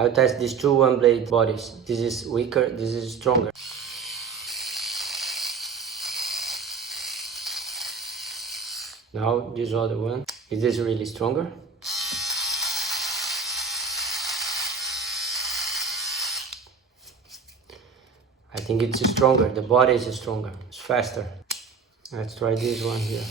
I'll test these two OneBlade bodies. This is weaker, this is stronger. Now this other one. Is this really stronger? I think it's stronger. The body is stronger. It's faster. Let's try this one here.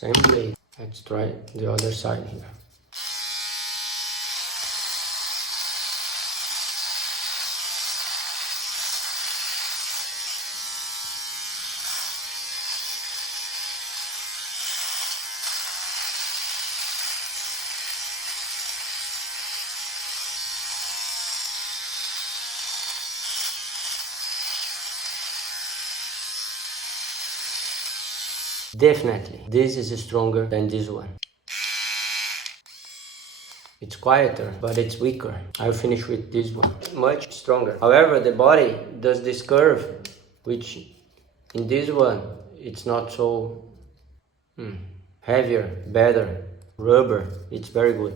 Same blade. Let's try the other side here. Definitely, this is stronger than this one. It's quieter, but it's weaker. I'll finish with this one. Much stronger. However, the body does this curve, which in this one, it's not so heavier, better. Rubber, it's very good.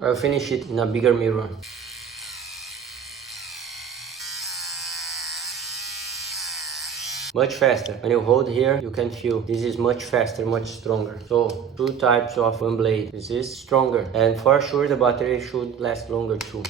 I'll finish it in a bigger mirror. Much faster. When you hold here, you can feel this is much faster, much stronger. So, two types of OneBlade. This is stronger, and for sure the battery should last longer too.